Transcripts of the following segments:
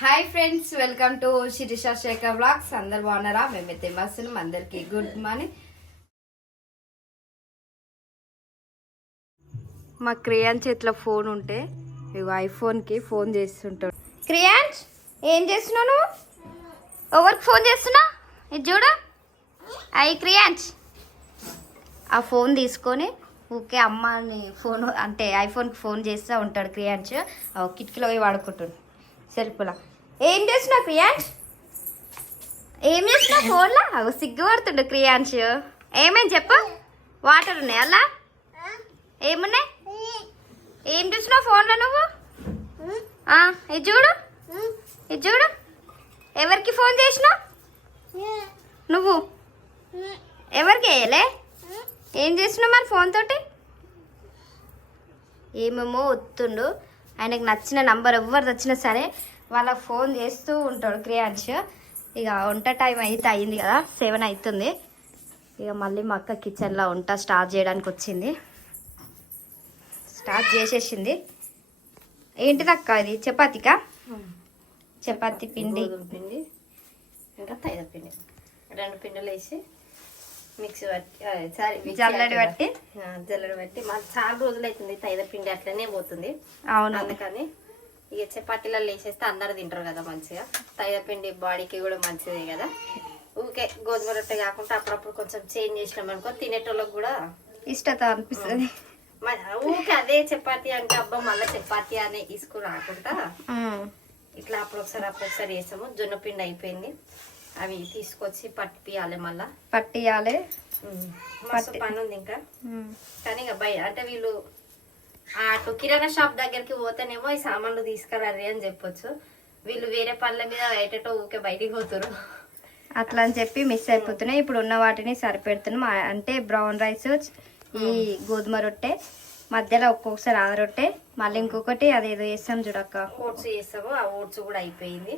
Hi friends, welcome to Sirisha Sekhar vlogs. అందరు బాగున్నారా? మేమైతే మస్తులు. అందరికి గుడ్ మార్నింగ్. మా క్రియాన్ చేతిలో ఫోన్ ఉంటే ఐఫోన్కి ఫోన్ చేస్తుంటాడు. క్రియాన్స్, ఏం చేస్తున్నావు నువ్వు? ఎవరికి ఫోన్ చేస్తున్నా? ఇది చూడు. క్రియాన్స్ ఆ ఫోన్ తీసుకొని ఊకే అమ్మని ఫోన్ అంటే ఐఫోన్కి ఫోన్ చేస్తూ ఉంటాడు. క్రియాన్స్ కిటికీలో పోయి వాడుకుంటాడు సెల్ఫ్లా. ఏం చేస్తున్నావు క్రియాన్స్? ఏం చేస్తున్నావు ఫోన్లో? అవి సిగ్గుపడుతుండు క్రియాన్స్. ఏమేమి చెప్పు. వాటర్ ఉన్నాయి అలా? ఏమున్నాయి? ఏం చూస్తున్నావు ఫోన్లో నువ్వు? ఇది చూడు, ఇది చూడు. ఎవరికి ఫోన్ చేసినావు నువ్వు? ఎవరికి వేయలే? ఏం చేస్తున్నావు మరి ఫోన్ తోటి? ఏమేమో వస్తుండు. ఆయనకు నచ్చిన నంబర్ ఎవరు వచ్చినా సరే వాళ్ళకి ఫోన్ చేస్తూ ఉంటాడు క్రియాన్స్. ఇక వంట టైం అయితే అయింది కదా, 7 అవుతుంది. ఇక మళ్ళీ మా అక్క కిచెన్లో వంట స్టార్ట్ చేయడానికి వచ్చింది. స్టార్ట్ చేసేసింది. ఏంటిది అక్క ఇది? చపాతీకా? చపాతీ పిండి ఇంకా తైద పిండి 2 పిండిలు వేసి మిక్సీ పట్టి జల్లడి బట్టి మాకు చాలా రోజులు అవుతుంది. తైద పిండి అట్లనే పోతుంది. అవును, అందుకని ఇక చపాతీలలో వేసేస్తే అందరు తింటారు కదా మంచిగా. తైద పిండి బాడీకి కూడా మంచిదే కదా. ఊకే గోధుమ రొట్టె కాకుండా అప్పుడప్పుడు కొంచెం చేంజ్ చేసినాం అనుకో తినేటోళ్ళకి కూడా ఇష్టత అనిపిస్తుంది. ఊకే అదే చపాతీ అంటే అబ్బా మళ్ళీ చపాతీ అనే తీసుకుని రాకుండా ఇట్లా అప్పుడొకసారి వేస్తాము. జొన్న పిండి అయిపోయింది, అవి తీసుకొచ్చి పట్టిపియాలి. మళ్ళా పట్టియాలి. మస్తు పని ఉంది ఇంకా. కానీ ఇక అంటే వీళ్ళు అటు కిరాణా షాప్ దగ్గరికి పోతేనేమో ఈ సామాన్లు తీసుకురారు అని చెప్పొచ్చు. వీళ్ళు వేరే పనుల మీద బయటతో ఊకే బయటికి పోతారు. అట్లా అని చెప్పి మిస్ అయిపోతున్నాయి. ఇప్పుడు ఉన్న వాటిని సరిపెడుతున్నాం. అంటే బ్రౌన్ రైస్, ఈ గోధుమ రొట్టె, మధ్యలో ఒక్కొక్కసారి ఆద రొట్టె, మళ్ళీ ఇంకొకటి అదేదో వేస్తాం చూడక్క, ఓట్స్ చేస్తాము. ఆ ఓట్స్ కూడా అయిపోయింది.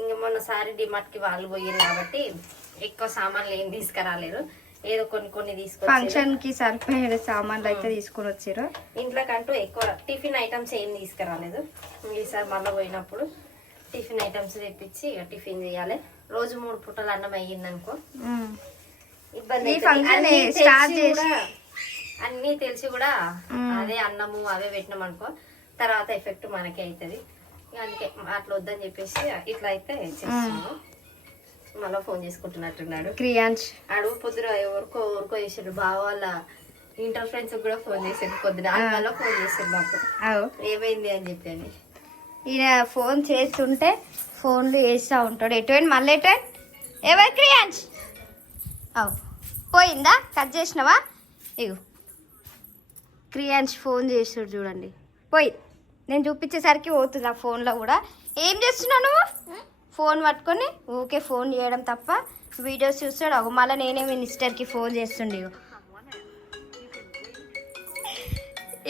ఇంకా మొన్నసారి డిమార్ట్ కి వాళ్ళు పోయారు కాబట్టి ఎక్కువ సామాన్లు ఏం తీసుకురాలేరు. ఏదో కొన్ని తీసుకొని ఫంక్షన్ కి సరిపోయే సామాన్లు అయితే తీసుకొని వచ్చారు. ఇంట్లోకంటూ ఎక్కువ టిఫిన్ ఐటమ్స్ ఏం తీసుకురాలేదు. ఈసారి మళ్ళీ పోయినప్పుడు టిఫిన్ ఐటమ్స్ తెప్పించి టిఫిన్ చేయాలి. రోజు 3 పూటలు అన్నం అయ్యిందనుకో ఇబ్బంది. అన్ని తెలిసి కూడా అదే అన్నము అవే పెట్టినాం అనుకో తర్వాత ఎఫెక్ట్ మనకే అవుతుంది. అందుకే అట్లా వద్దని చెప్పేసి ఇట్లా అయితే చేస్తున్నాము. మళ్ళీ ఫోన్ చేసుకుంటున్నట్టున్నాడు క్రియాన్స్. అడుగు పొద్దున ఎవరికో చేసాడు. బావ వాళ్ళ ఇంటర్ ఫ్రెండ్స్ కూడా ఫోన్ చేసాడు. పొద్దున మళ్ళీ ఫోన్ చేసాడు నాకు ఏమైంది అని చెప్పి. ఈయన ఫోన్ చేస్తుంటే ఫోన్లు వేస్తూ ఉంటాడు. ఎటువంటి మళ్ళీ ఎటువంటి ఎవరు క్రియాన్స్? పోయిందా? కట్ చేసినావా? ఇగో క్రియాన్స్ ఫోన్ చేస్తాడు చూడండి. పోయి నేను చూపించేసరికి పోతుంది ఆ ఫోన్లో కూడా. ఏం చేస్తున్నావు నువ్వు? ఫోన్ పట్టుకొని ఊకే ఫోన్ చేయడం తప్ప వీడియోస్ చూస్తాడు. మళ్ళీ నేనే మీ మిస్టర్కి ఫోన్ చేస్తుండే.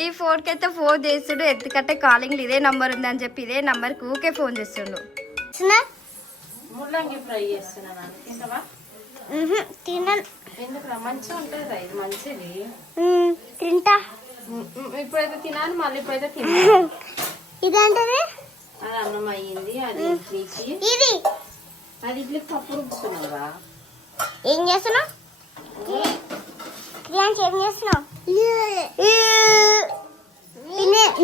ఈ ఫోన్కి అయితే ఫోన్ చేస్తుడు. ఎందుకంటే కాలింగ్లు ఇదే నంబర్ ఉందని చెప్పి ఇదే నంబర్కి ఊకే ఫోన్ చేస్తుండు. ముల్లంగి ఫ్రై చేస్తున్నాను. తింటావా? ఎందుకు మంచిగా ఉంటుంది, ఇది మంచిది. తింటా. ఇప్పుడైతే తినాలి, మళ్ళీ ఇప్పుడైతే తినాలి. ఇదేంటది? అది అన్నం అయ్యింది. అది ఇడ్లీకి, అది ఇడ్లీకి పప్పు రుబ్బుతున్నావా? ఏం చేస్తున్నావు? ఏం చేస్తున్నావు?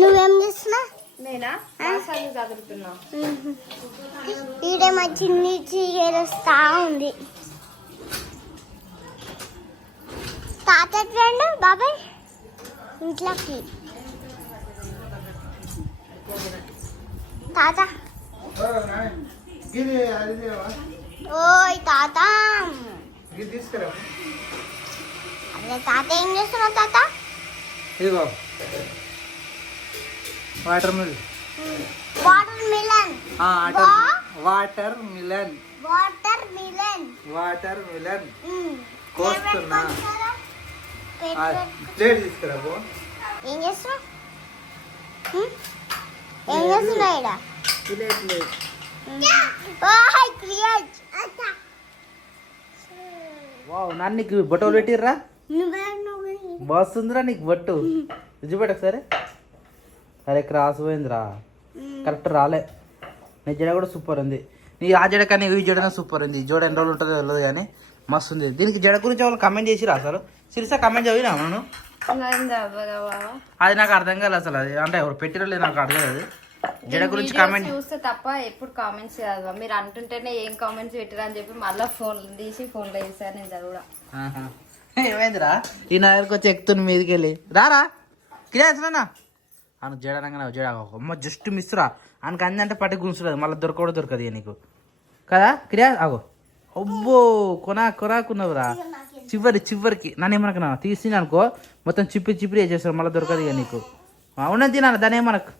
నువ్వేం చేస్తున్నావు? నేనా మసాలా చదువుతున్నా. ఈడేమో చిన్ని చీరేస్తా ఉంది. తాత ఫ్రెండ్ బాబాయ్ ఇంట్లోకి. తాత ఓయ్ తాత. అదే తాత ఏం చేస్తున్నావు తాత? ఇదిగో watermelon. Watermelon. Watermelon. Watermelon. Watermelon కోస్తున్నా. ప్లేట్ తీసుకురా. ఏం చేస్తున్నావు? ఏం చేస్తున్నావు ఇక్కడ? ప్లేట్. వావ్, నాన్న నీకు బొట్టలు పెట్టిర్రా? బాగుందిరా నీకు బొట్టు. చూపెట్టు ఒకసారి. అరే క్రాస్ పోయిందిరా, కరెక్ట్ రాలే. నీ జడ కూడా సూపర్ ఉంది. నీ ఆ జడ కానీ ఈ జడ సూపర్ ఉంది. జోడ ఎన్ని రోజులు ఉంటుందో తెలియదు కానీ మస్తు ఉంది. దీనికి జడ గురించి వాళ్ళు కమెంట్ చేసిరా అసలు? సిరిసా కమెంట్ చదివినా మనం? అది నాకు అర్థం కాలేదు అసలు. అది అంటే ఎవరు పెట్టిరో లేదు నాకు అర్థం కాదు. జడ గురించి కామెంట్ చూస్తే తప్ప ఎప్పుడు కామెంట్స్ చదవా. మీరు అంటుంటేనే ఏం కామెంట్స్ పెట్టిరా అని చెప్పి మళ్ళీ ఫోన్ తీసి ఫోన్లో వేసాను నేను చదువుడా. ఏమైందిరా ఈ నా దగ్గరకు వచ్చి ఎక్కుతున్న మీదకి వెళ్ళి రారా కిరాసనా అను జడనంగా జడ అమ్మ జస్ట్ మిస్ రా ఆయనకి అందంటే పట్టి గుంచుతుంది మళ్ళీ దొరకడం దొరకదు ఇక నీకు కదా కిరా ఆగో అబ్బో కొనాకున్నావురా చివరికి నన్ను ఏమనకు తీసి అనుకో మొత్తం చిప్పిరి వేసేస్తారు మళ్ళీ దొరకదు ఇక నీకు ఉన్నది తినాలి దాని ఏమనకు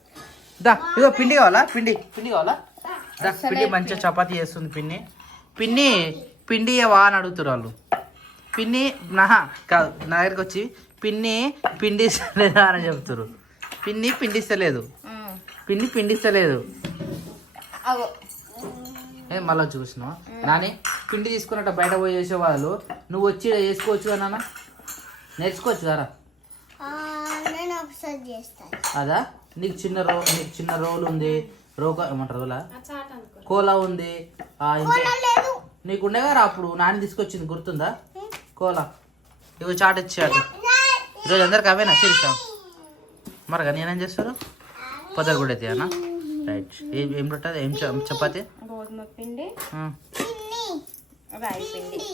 దా ఇదో పిండి కావాలా పిండి కావాలా దా పిండి మంచిగా చపాతీ చేస్తుంది పిండి వా అని అడుగుతారు వాళ్ళు. పిన్ని కాదు నా దగ్గరికి వచ్చి పిండి ఇస్తలేదా అని చెప్తారు. పిండిస్తలేదు మళ్ళీ చూసినావు నాని పిండి తీసుకున్నట్టు బయట పోయి చేసేవాళ్ళు నువ్వు వచ్చి వేసుకోవచ్చు అన్నా నేర్చుకోవచ్చు కదా అదా నీకు చిన్న రోల్ ఉంది ఏమంటారు రోలా కోలా ఉంది నీకు ఉండేగా అప్పుడు నాని తీసుకొచ్చింది గుర్తుందా కోలా ఇవి చాట్ ఇచ్చాడు ఈరోజు అందరికి అవేనా చేస్తాం మరగా నేనేం చేస్తారు పొద్దున కూడా అయితే అన్న రైట్ ఏం రొట్టె ఏం చపాతి గోధుమ పిండి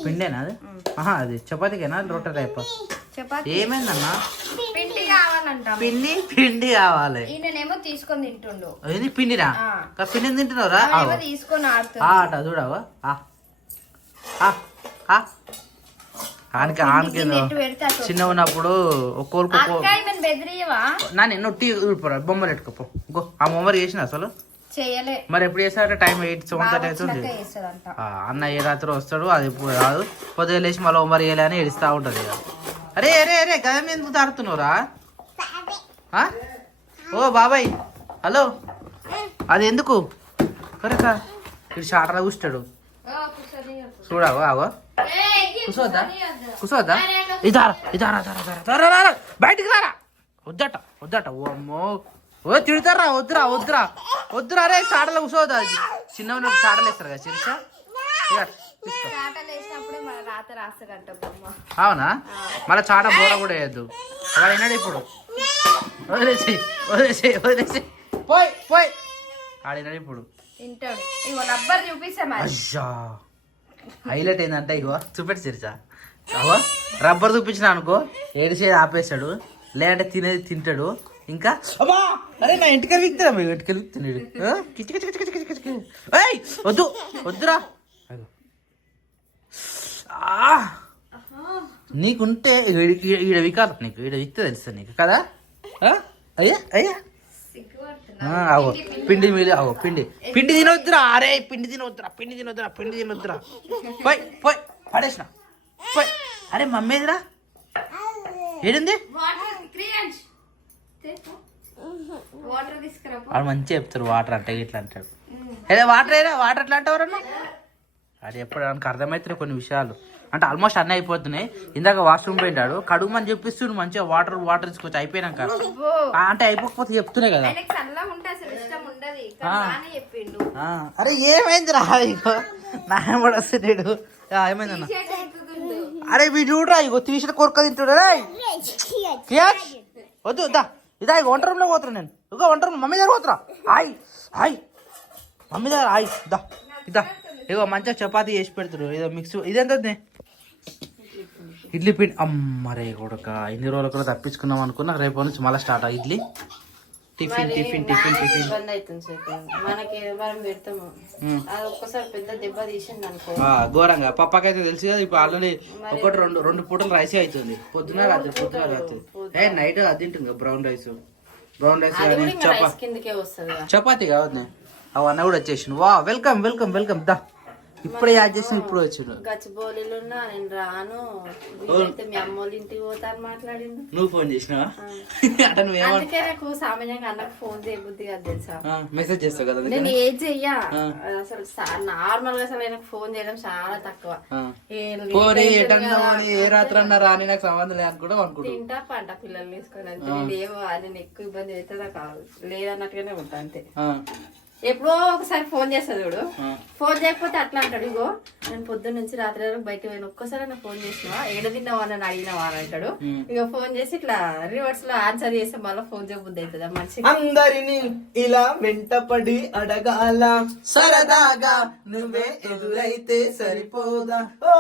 పిండేనా అది అది చపాతీకేనా రొట్టె టైప్ ఏమైందన్నా పిండి కావాలంట పిండి కావాలి ఈయనేమో తీసుకొని తింటుండు ఇది పిండినా పిండి తింటున్నావురా తీసుకొని ఆట చూడవా ఆనకి చిన్న ఉన్నప్పుడు ఒక్కొక్క నాని నువ్వు టీ బొమ్మలు పెట్టుకోపో గో ఆ బొమ్మలు చేసిన అసలు మరి ఎప్పుడు చేస్తారంటే టైం 8-7 అవుతుంది అన్న ఏ రాత్రి వస్తాడు అది రాదు పొద్దుగా లేచి మళ్ళీ బొమ్మలు వేయాలి అని ఏడుస్తూ ఉంటుంది అరే గదం ఎందుకు తాడుతున్నావురా ఓ బాబాయ్ హలో అది ఎందుకు కరెక్ట్ ఇటు షాటర్లో కూర్చుంటాడు చూడావో ఆగో కూర్చోద్దా ఇదారా బయటికి రారా వద్దట ఓ అమ్మో ఓ తిడతారా వద్దురా రే చాటలో కూర్చోవద్దా చిన్న చాటలు వేస్తారు కదా చిరుసా అవునా మళ్ళీ చాట బోర కూడా వేయద్దు వాడు విన్నాడు ఇప్పుడు వదిలేసి పోయి ఆడినాడు ఇప్పుడు అయ్యా హైలైట్ ఏంటంటే ఇగో చూపెట్టి చిరిచా అవో రబ్బర్ చూపించిన అనుకో ఏడిసేది ఆపేస్తాడు లేదంటే తినేది తింటాడు ఇంకా అరే నా ఇంటికి విక్తున్నా మీరు ఇంటికి విక్తున్నాడు వద్దురా నీకుంటే ఈడ వికారు నీకు ఈడ విక్తే తెలుస్తుంది నీకు కదా అయ్యా అవో పిండి మీద అవో పిండి తినొద్దురా అరే పిండి తినొద్దురా పోయి పడేసిన పోయి అరే మమ్మీదిరా ఏడింది వాడు మంచిగా చెప్తారు వాటర్ అంటే ఇట్లా అంటాడు ఏదో వాటర్ ఎట్లా అంటారు అది ఎప్పుడు మనకు అర్థమవుతున్నాయి కొన్ని విషయాలు అంటే ఆల్మోస్ట్ అన్నీ అయిపోతున్నాయి ఇందాక వాష్రూమ్ పోయినాడు కడుగుమని చెప్పిస్తుండు మంచిగా వాటర్ తీసుకొచ్చి అయిపోయినాక అంటే అయిపోకపోతే చెప్తున్నాయి కదా అరే ఏమైంది రా ఇగో నా కూడా వస్తున్నాడు ఏమైందన్న అరే వీడు చూడరా ఇగో తీసిన కొరక తింటాడు వద్దు ఇదా ఇక వంట రూమ్లో పోతున్నా నేను ఇగో వంట రూమ్ మమ్మీ దగ్గర పోతురా హాయ్ మమ్మీ దగ్గర ఇదా ఇగో మంచిగా చపాతీ చేసి పెడతారు ఏదో మిక్స్ ఇదెంత ఇడ్లీ పిండి అమ్మరే కొడక ఇన్ని రోజులు కూడా తప్పించుకున్నాం అనుకున్నా రేపు నుంచి మళ్ళీ స్టార్ట్ ఇడ్లీ టిఫిన్ ఘోరంగా పప్పకైతే తెలుసు కదా ఇప్పుడు ఆల్రెడీ ఒకటి రెండు పూటలు రైస్ అవుతుంది పొద్దున రాత్రి నైట్ అది తింటుంది బ్రౌన్ రైస్ చపాతీ కావద్దు అవి అన్న కూడా వచ్చేసిండు వా వెల్కమ్ దా ఇప్పుడే యాడ్ చేసిన ఇప్పుడు వచ్చిండు గచ్చిబౌలిలో నేను రాను మీ అమ్మోళ్ళ ఇంటికి పోతాను మాట్లాడిండు నువ్వు ఫోన్ చేసినావా అందుకే నాకు సామాన్యంగా అన్నకు ఫోన్ చేయబుద్ది కదా తెలుసా మెసేజ్ చేస్తావు కదా నేను ఏం చెయ్యా అసలు నార్మల్ గా అసలు ఆయనకు ఫోన్ చేయడం చాలా తక్కువ ఏ రాత్రి అన్నా రాని నాకు సంబంధం లేదు అనుకుంటా తింటా పంట పిల్లల్ని తీసుకొని అంతే నేను ఏమో ఆయన ఎక్కువ ఇబ్బంది అవుతుందా కాదు లేదన్నట్టుగానే ఉంటా అంతే ఎప్పుడో ఒకసారి ఫోన్ చేస్తాడు చూడు, ఫోన్ చేయకపోతే అట్లా అంటాడు, ఇగో నేను పొద్దున్న నుంచి రాత్రి వరకు బయటకు పోయిన ఒక్కసారి నా ఫోన్ చేసినావా, ఏడ తిన్నావా అని అడిగినావా అని అంటాడు. ఇక ఫోన్ చేసి ఇట్లా రివర్స్ లో ఆన్సర్ చేస్తే మళ్ళీ ఫోన్ చేయబుద్ధి అవుతుంది మనిషి. అందరిని ఇలా వెంటపడి అడగాల సరదాగా నువ్వే ఎదురైతే సరిపోదా, ఓ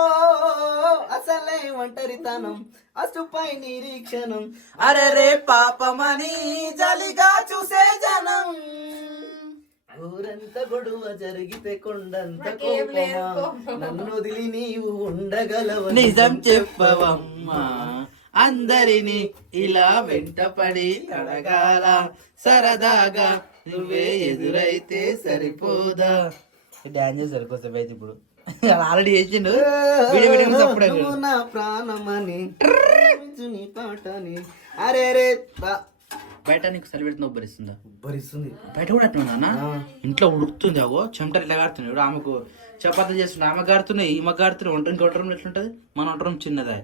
అసలే ఒంటరితనం అసుపై నిరీక్షణం, అరరే పాపమని జలిగా చూసే జనం, ఊరంత గొడవ జరిగితే కొండంత కోపమా, నన్ను వదిలి నీవు ఉండగలవు నిజం చెప్పవమ్మా, అందరిని ఇలా వెంటపడి అడగాల సరదాగా నువ్వే ఎదురైతే సరిపోదా. డాన్స్ చేస్తారు కొద్దిసేపు అయితే ఇప్పుడు ఆల్రెడీ చేసిండు వీడియో వీడియో అప్పుడే నువ్వు నా ప్రాణమని నీ పాటని అరే రే బయట నీకు చలి పెడుతుంది ఉబ్బరిస్తుందా? భరిస్తుంది బయట కూడా అట్లా ఇంట్లో ఉడుకుతుంది, అగో చెమటలు ఇట్లా గారుతున్నాయి. ఇప్పుడు ఆమెకు చపాతీ చేస్తుండే ఆమె గారుతున్నాయి, ఈమె గారుతున్నాయి. వంట ఇంకొంట రూమ్ ఎట్లుంటది, మన వంట రూమ్ చిన్నదా,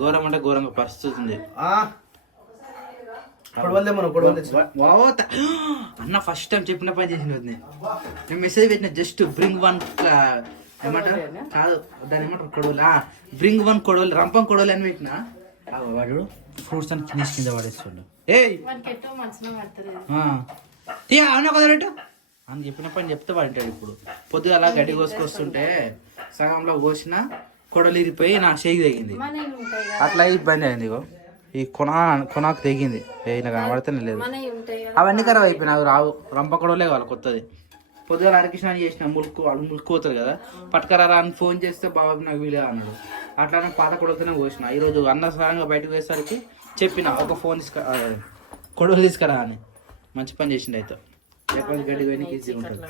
ఘోరం అంటే ఘోరంగా పరిస్థితి ఉంది. అన్న ఫస్ట్ టైం చెప్పిన పని చేసింది నేను మెసేజ్ పెట్టిన జస్ట్ బ్రింగ్ వన్ ఏమంటారు కాదు దాని ఏమంటారు కొడవలు, బ్రింగ్ వన్ కొడవలు రంపం కొడవలు అని పెట్టిన వాడు ఫ్రూట్స్ అని ఫినిష్ కింద పడేస్తుండు. అవునా కుదరట్టు అని చెప్పిన పని చెప్తే వాడింటాడు. ఇప్పుడు పొద్దుగా అలా గడ్డి కోసుకొస్తుంటే సగంలో కోసిన కొడలు ఇరిపోయి నా షేక్ తెగింది, అట్లా ఇబ్బంది అయింది. ఇగో ఈ కొనాకు తెగింది, ఇలా కనబడితేనే లేదు. అవన్నీ ఖరాబ్ అయిపోయినాయి, అవి రావు. రంప కొడవలే కావాలి కొత్తది. పొద్దుగా హరికృష్ణ అని చేసిన ములుకు పోతుంది కదా, పట్టుకరారా అని ఫోన్ చేస్తే బాబాబు నాకు వీలే అన్నాడు. అట్లానే పాత కొడవతోనే కోసిన. ఈరోజు అన్న సారంగా బయటకు వేసరికి చెప్పిన ఒక ఫోన్ కొడవలు తీసుకురా అని. మంచి పని చేసిండు అయితే, లేకపోతే గడ్డి పోయినా ఈజీ ఉంటుంది.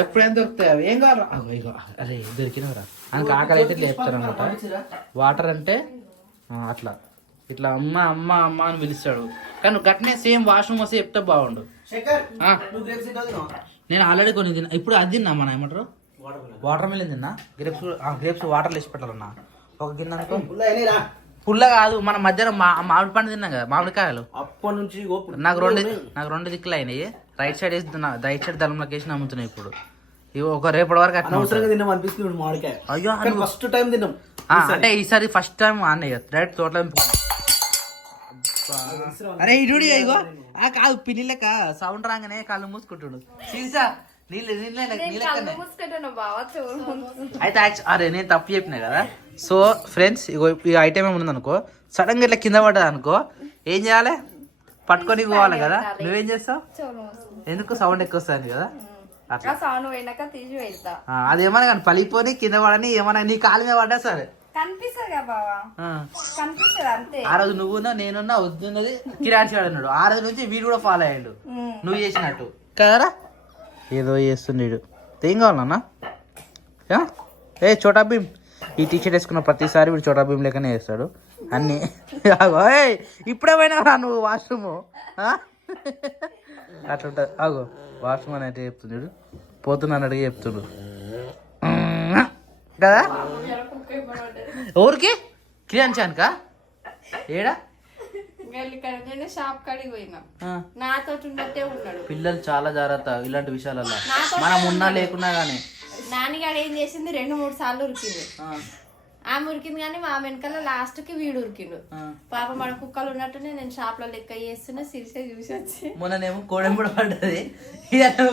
ఎప్పుడైనా దొరుకుతాయి అవి, ఏం కావాలి. అరే దొరికినవరా అని ఆకలి అయితే లేపుతారు అనమాట. వాటర్ అంటే అట్లా ఇట్లా అమ్మ అమ్మ అమ్మ అని పిలుస్తాడు. కానీ గట్నే సేమ్ వాష్రూమ్ వస్తే చెప్తే బాగుండు. నేను ఆల్రెడీ కొన్ని తిన్నా, ఇప్పుడు అది తిన్నా. మన ఏమంటారు వాటర్ మిలన్ తిన్నా. గ్రేప్స్ వాటర్లో వేసి పెట్టాలన్నా. ఒక గిన్నె అనుకో పుల్ల కాదు, మన మధ్యాహ్నం మామిడి పండు తిన్నాం కదా, మామిడికాయలు. అప్పటి నుంచి నాకు రెండు దిక్కులు అయినాయి. రైట్ సైడ్ వేస్తున్నా, రైట్ సైడ్ దళంలోకి వేసి నమ్ముతున్నాయి. ఇప్పుడు ఇవి ఒక రేపటి వరకు అయ్యో ఫస్ట్ టైం తిన్నాం అంటే ఈసారి ఫస్ట్ టైం అన్నయ్య డైరెక్ట్ తోటలో. అరే ఇడు ఇగో కాదు పిల్లి లెక్క సౌండ్ రాగానే కాళ్ళు మూసుకుంటుడు. సీసా అయితే అరే నేను తప్పు చెప్పినా కదా. సో ఫ్రెండ్స్ ఇగో ఈ ఐటమ్ ఏమి అనుకో, సడన్ గా ఇట్లా కింద పడ్డది అనుకో, ఏం చేయాలి, పట్టుకొని పోవాలి కదా. నువ్వేం చేస్తావు, ఎందుకు సౌండ్ ఎక్కువ వస్తుంది కదా, అట్లా అదేమన్నా కానీ పలిపోని కింద పడని ఏమన్నా నీ కాలు మీద పడ్డా సరే ఆ రోజు నువ్వున్నా నేనున్నా వద్దున్నది కిరాణి వాడు అన్నాడు. ఆ రోజు నుంచి వీడు కూడా ఫాలో అయ్యాడు నువ్వు చేసినట్టు కదరా. ఏదో చేస్తుండేడు. ఏం కావాలన్నా ఏ చోటా భీమ్ ఈ టీషర్ట్ వేసుకున్న ప్రతిసారి వీడు చోటా భీమ్ లెక్కనే వేస్తాడు అన్ని. ఇప్పుడే పోయినా నువ్వు వాష్రూమ్ అట్లుంటుంది. అగో వాష్రూమ్ అని అయితే చెప్తున్నాడు, పోతున్నాను అడిగి చెప్తుడు కదా. ఎవరికి క్రియాన్షాన్కా ఏడా షాప్ కాడికి పోయినా నాతో ఉన్నట్టే ఉన్నాడు. పిల్లలు చాలా జాగ్రత్త ఇలాంటి విషయాలలో, మనం ఉన్నా లేకున్నా గానీ. నాన్నగాడు ఏం చేసింది, 2-3 సార్లు ఉరికింది. ఆమె ఉరికింది కానీ మా వెనకాల లాస్ట్ కి వీడు ఉరికిండు. పాప మన కుక్కలు ఉన్నట్టునే నేను షాప్ లో లెక్క చేస్తున్నా, సిరిసే చూసి వచ్చి మొన్ననేమో కోడెంబడి పడ్డది, ఆ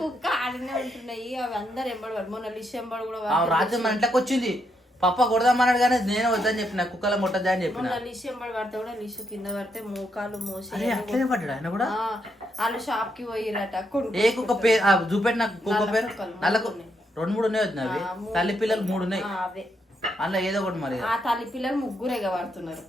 కుక్క ఆడనే ఉంటున్నాయి. అవి అందరు ఎంబడి మొన్న లిష్ ఎంబడి కూడా రాజ్యం మన ఇంట్లోకి వచ్చింది. పప్ప కొడదామన్నాడు కానీ నేను వద్దని చెప్పిన, కుక్కల ముట్టద్దా అని చెప్పిన. లిష్ ఎంబడి పడితే కూడా లిష్ కింద పడితే మోకాలు మోసి అట్లనే పడ్డాడు ఆయన కూడా. వాళ్ళు షాప్ కి పోయిరట. ఏ కుక్క పేరు చూపెట్టిన కుక్క పేరు నల్లకు 2-3 ఉన్నాయి వచ్చినవి. తల్లి పిల్లలు 3 ఉన్నాయి అందులో ఏదో ఒకటి. మరి ఆ తల్లి పిల్లలు 3 పడుతున్నారు.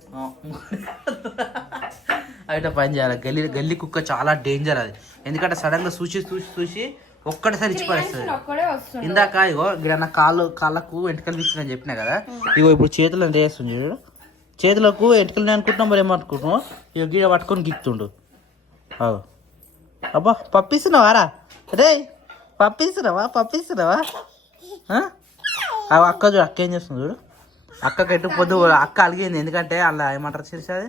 అయితే పని చేయాలి. గల్లీ కుక్క చాలా డేంజర్ అది, ఎందుకంటే సడన్ గా చూసి ఒక్కటిసారి ఇచ్చి పడేస్తుంది. ఇందాక ఇగో నా కాళ్ళకు ఎంటకలు తీస్తుందని చెప్పినా కదా. ఇగో ఇప్పుడు చేతులు ఎంత చేస్తుంది చూడు, చేతులకు ఎంటకలు అనుకుంటున్నాం, మరి ఏమనుకుంటున్నాం. ఇగో గీడ పట్టుకొని గిక్తుండు. అబ్బా పప్పిస్తున్నావారా రే, పప్పిస్తున్నావా అక్క చూడు, అక్క ఏం చేస్తుంది చూడు. అక్కకి ఎటు పొద్దు అక్క అలిగింది, ఎందుకంటే అలా ఏమంటారు సిరిసి అది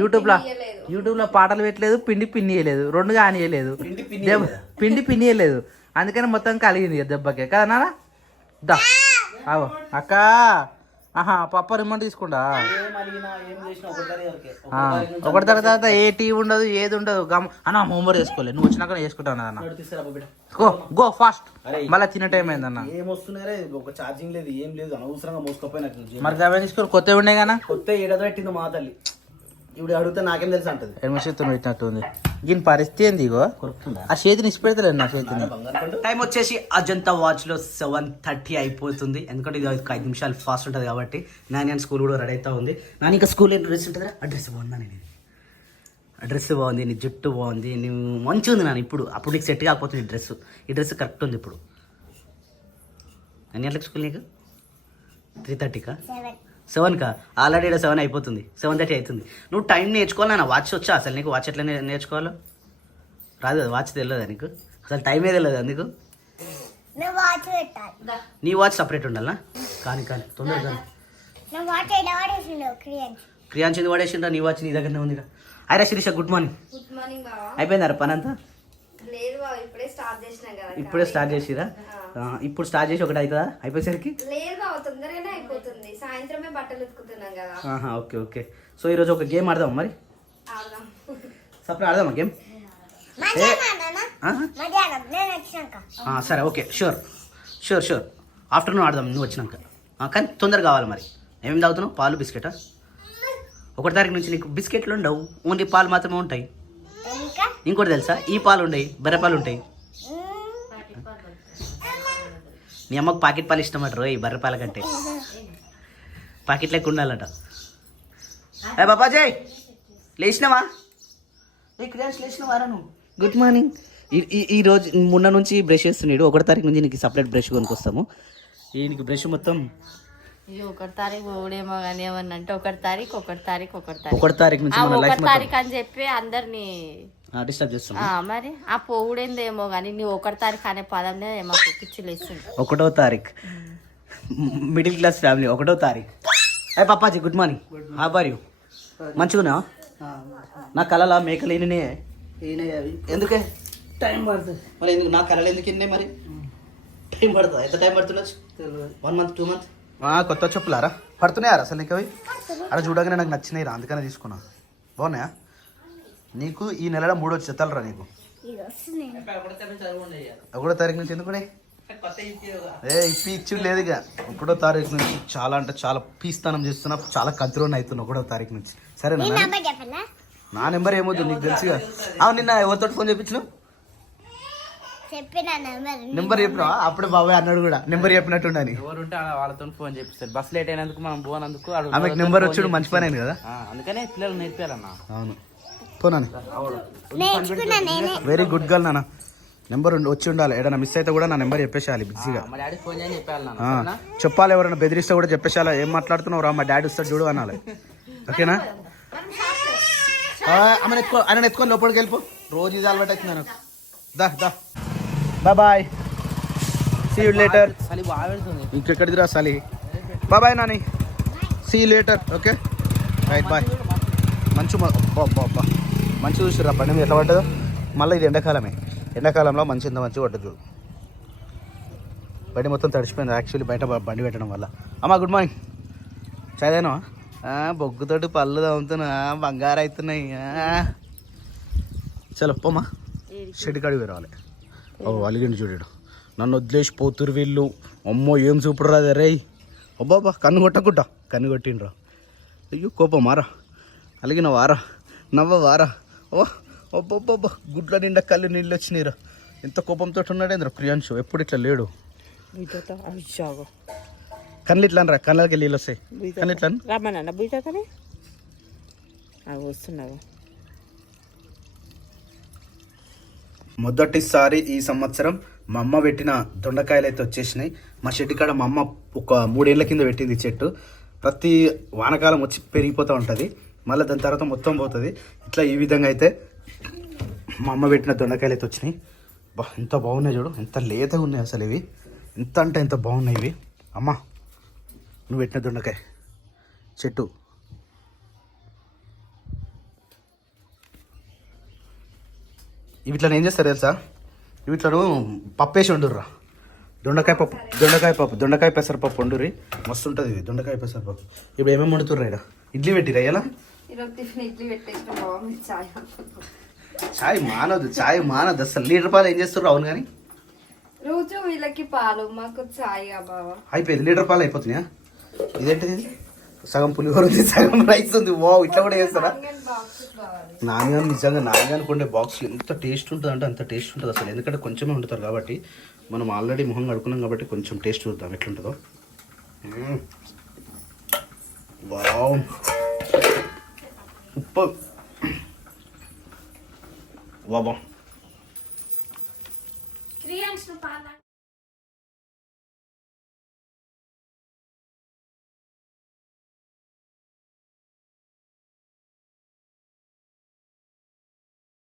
యూట్యూబ్లో పాటలు పెట్టలేదు, పిండి పిన్నియలేదు, రెండు కానియలేదు, పిండి పిన్నియలేదు. అందుకని మొత్తం కలిగింది దెబ్బకే కదా నాన్న. దా ఆవో అక్క. ఆహా పప్ప రిమోట్ తీసుకుంటా. ఒకటి తర్వాత ఏ టీవీ ఉండదు, ఏది ఉండదు. అన్న హోంవర్క్ చేసుకోలేదు, నువ్వు వచ్చినాక చేసుకుంటావు అన్న. గో గో ఫాస్ట్, మళ్ళీ తినే టైం అయిందన్న. ఏం వస్తున్నారే, ఒక ఛార్జింగ్ లేదు, ఏం లేదు, అనవసరంగా మోసుకపోయినా. మరి అవే తీసుకొని కొత్తవి ఉండే కదా. కొత్త ఏడాది పెట్టింది మా తల్లి. ఇప్పుడు అడిగితే నాకేం తెలుసు అంటది. ఎనిమిషత్తో పెట్టినట్టు ఉంది. దీని పరిస్థితి ఏంది? ఇగో ఆ చేతిని ఇచ్చిపెడతలేదు నా చేతిని. టైం వచ్చేసి అజంతా వాచ్ లో 7:30 అయిపోతుంది. ఎందుకంటే ఇది 5 నిమిషాలు ఫాస్ట్ ఉంటుంది కాబట్టి. నాని స్కూల్ కూడా రెడీ అవుతా ఉంది. నాని ఇంకా స్కూల్ ఏం డ్రెస్ ఉంటుందా? ఆ డ్రెస్ బాగుందా? నేను ఆ డ్రెస్ బాగుంది, నీ జుట్టు బాగుంది, నువ్వు మంచిగా ఉంది నాన్న. అప్పుడు నీకు సెట్ కాకపోతుంది ఈ డ్రెస్ కరెక్ట్ ఉంది ఇప్పుడు. ఎన్ని గంటలకు స్కూల్ నీకు? 3:30కా? 7కా? ఆల్రెడీ 7 అయిపోతుంది, 7:30 అవుతుంది. నువ్వు టైం నేర్చుకోవాలి నాన్న. వాచ్ వచ్చా అసలు నీకు? వాచ్ ఎట్లా నేర్చుకోవాలో రాదు కదా? వాచ్ తెలియదా నీకు? అసలు టైమే తెలియదు అందుకు. నీ వాచ్ సపరేట్ ఉండాలా? కానీ తొందరగా క్రియాన్స్ ఎందుకు పడేసిండ్రా? నీ వాచ్ నీ దగ్గరనే ఉంది. అయిరా Sirisha, good morning. Good morning బావా. అయిపోయిందారా పని అంతా? లేదు బావ, ఇప్పుడే స్టార్ట్ చేసినా కదా. ఇప్పుడే స్టార్ట్ చేసిరా? ఇప్పుడు స్టార్ట్ చేసి ఒకటి అవుతుందా అయిపోయేసరికి? లేదు బావ, తొందరగానే అయిపోతుంది. సాయంత్రమే బట్టలు ఉతుకుతున్నాం కదా. Okay okay. సో ఈరోజు ఒక గేమ్ ఆడదాం మరి. ఆడదాం. సపరేట్ ఆడదామా గేమ్? సరే ఓకే, షూర్ ఆఫ్టర్నూన్ ఆడదాం నువ్వు వచ్చినాక. కానీ తొందరగా కావాలి మరి. ఏమేమి తాగుతున్నావు? పాలు, బిస్కెటా? 1 తారీఖు నుంచి నీకు బిస్కెట్లు ఉండవు, ఓన్లీ పాలు మాత్రమే ఉంటాయి. ఇంకోటి తెలుసా? ఈ పాలు ఉంటాయి, బర్రె పాలు ఉంటాయి. నీ అమ్మకు పాకెట్ పాలు ఇష్టం అంటారు ఈ బర్రె పాల కంటే. పాకెట్ లెక్క ఉండాలట. బాబాజయ్ లేచినావా? క్రియాన్స్ లేచినవారా నువ్వు? Good morning. ఈ రోజు మొన్న నుంచి బ్రష్ చేస్తున్నాడు. 1 తారీఖు నుంచి నీకు సపరేట్ బ్రష్ కొనుక్కొస్తాము. నీకు బ్రష్ మొత్తం 1 తారీఖు ఓడేమో కానీ ఏమన్నా అంటే 1 తారీఖు 1 తారీఖు నుంచి మన లైఫ్ 1 తారీఖు అని చెప్పి అందరినీ డిస్టర్బ్ చేస్తాం. మరి ఆ పోవుడేందేమో కానీ నీ 1 తారీఖు అనే పదంనే మాకు పిచ్చిలు వేస్తుంది. 1వ తారీఖు మిడిల్ క్లాస్ ఫ్యామిలీ. 1వ తారీఖు. అయ్యి పప్పాజీ good morning. How are you? మంచిగున్నా? నా కళలా మేకలు ఈయననే. ఎందుకే టైం పడుతుంది మరి? ఎందుకు నా కళలు ఎందుకు ఇన్నే మరి? టైం పడుతుంది. ఎంత టైం పడుతుండొచ్చు? 1 month 2 month. కొత్త చెప్పులారా పడుతున్నాయారా అసలు నీకు? అవి అలా చూడగానే నాకు నచ్చినాయి రా, అందుకనే తీసుకున్నా. బాగున్నాయా? నీకు ఈ నెలలో 3 జతలు రా నీకు. 1వ తారీఖు నుంచి ఎందుకు ఇప్పి ఇచ్చి లేదు ఇక. 1వ తారీఖు నుంచి చాలా అంటే చాలా పీస్తానం చేస్తున్నా, చాలా కంత్రోన్ అవుతున్నా 1వ తారీఖు నుంచి. సరేనా? నా నెంబర్ ఏమొద్దు నీకు తెలుసుగా. నిన్న ఎవరితో ఫోన్ చెప్పించినావు? నెంబర్ చెప్పినా? అప్పుడే బాబాయ్ అన్నాడు కూడా నెంబర్ చెప్పినట్టుండని. ఎవరుంటే వాళ్ళతో ఫోన్ చేపిస్తారు. బస్ లేట్ అయినందుకు మనం పోనందుకు ఆమెకు నెంబర్ వచ్చాడు, మంచి పని అయింది కదా. అందుకనే పిల్లలు నేర్పారన్న. అవును పోనాని. వెరీ గుడ్ గర్ల్ నాన్న. నెంబర్ వచ్చి ఉండాలి. ఏదైనా మిస్ అయితే కూడా నా నెంబర్ చెప్పేసేయాలి బిజీగా. మా డాడీ ఫోన్ చేయని చెప్పాలి. చెప్పాలి, ఎవరైనా బెదిరిస్తే కూడా చెప్పేసేయాలి. ఏం మాట్లాడుతున్నావు రా, మా డాడీ వస్తాడు చూడు అనాలి. ఓకేనా? ఆయన ఎత్తుకొని లోపలికి వెళ్ళిపో. రోజు ఇది అలవాటు అవుతుంది నాకు. దా దా బాయ్, సీ యూ లేటర్. చలి బాగా పెడుతుంది. ఇంకెక్కడిదిరా చలి. Bye Nani, see you later. Okay right bye. మంచి మంచి చూసిరా బండి మీద ఎట్లా పడ్డదో. మళ్ళీ ఇది ఎండాకాలంలో మంచి ఇంత మంచిగా పడ్డదు చూడు. బండి మొత్తం తడిచిపోయింది యాక్చువల్లీ బయట బండి పెట్టడం వల్ల. అమ్మా గుడ్ మార్నింగ్. చదివానా? బొగ్గుతోటి పళ్ళు తమ్ముతున్నా, బంగారు అవుతున్నాయి. చలో పోమా, షెడ్ కాడికి రావాలి. అలిగిండి చూడాడు. నన్ను వదిలేసి పోతురు వీళ్ళు. అమ్మో ఏం చూపుడు రాదే రే. అబ్బాబా కన్ను కొట్టకుండా కన్ను కొట్టిండ్రా. అయ్యో కోపం మారా, అలిగిన వారా, నవ్వ వారా. ఓ అబ్బబ్బబ్బా గుడ్ల నిండా కళ్ళు నీళ్ళు వచ్చినాయిరా. ఎంత కోపంతో ఉన్నాడేంద్ర ప్రియాంశు, ఎప్పుడు ఇట్లా లేడు. కళ్ళు ఇట్లా రా, కళ్ళకి నీళ్ళు వస్తాయి. కళ్ళు ఇట్లా రమ్మన్నా బీటకనే వస్తున్నావు. మొదటిసారి ఈ సంవత్సరం మా అమ్మ పెట్టిన దొండకాయలు అయితే వచ్చేసినాయి. మా చెట్టు కాడ మా అమ్మ ఒక 3 ఏళ్ల కింద పెట్టింది చెట్టు. ప్రతి వానకాలం వచ్చి పెరిగిపోతూ ఉంటుంది, మళ్ళీ దాని తర్వాత మొత్తం పోతుంది. ఇట్లా ఈ విధంగా అయితే మా అమ్మ పెట్టిన దొండకాయలు అయితే వచ్చినాయి. ఎంత బాగున్నాయి చూడు, ఎంత లేతగా ఉన్నాయి అసలు ఇవి. ఎంత అంటే ఎంత బాగున్నాయి ఇవి. అమ్మ నువ్వు పెట్టిన దొండకాయ చెట్టు వీటిలో ఏం చేస్తారు తెలుసా, వీటిలో పప్పు వేసి వండుర్రా. దొండకాయ పెసరపప్పు వండుర్రి, మస్తు ఉంటుంది ఇది దొండకాయ పెసరపప్పు. ఇప్పుడు ఏమేమి వండుతుర్రా ఇక్కడ? ఇడ్లీ పెట్టిరా ఇలా? ఈరోజు టిఫిన్ ఇడ్లీ పెట్టేసిన బాగుంది. చాయ్ మానదు అసలు. లీటర్ పాలు ఏం చేస్తారు అవును కానీ రోజు వీళ్ళకి పాలు, మాకు చాయ్ బావ. అయిపోయింది, లీటర్ పాలు అయిపోతున్నాయా? ఇదేంటిది? ఇది సగం పులిహోర ఉంది, సగం రైస్ ఉంది. వావ్, ఇట్లా కూడా చేస్తారా? నాన్నగారు నిజంగా నాన్నగారికి ఉండే బాక్స్ ఎంత టేస్ట్ ఉంటుంది అంటే అంత టేస్ట్ ఉంటుంది అసలు. ఎందుకంటే కొంచెమే వండుతారు కాబట్టి, మనం ఆల్రెడీ మొహం కడుకున్నాం కాబట్టి కొంచెం టేస్ట్ చూద్దాం ఎట్లుంటుందో. వావ్, ఉప్పు వాబా.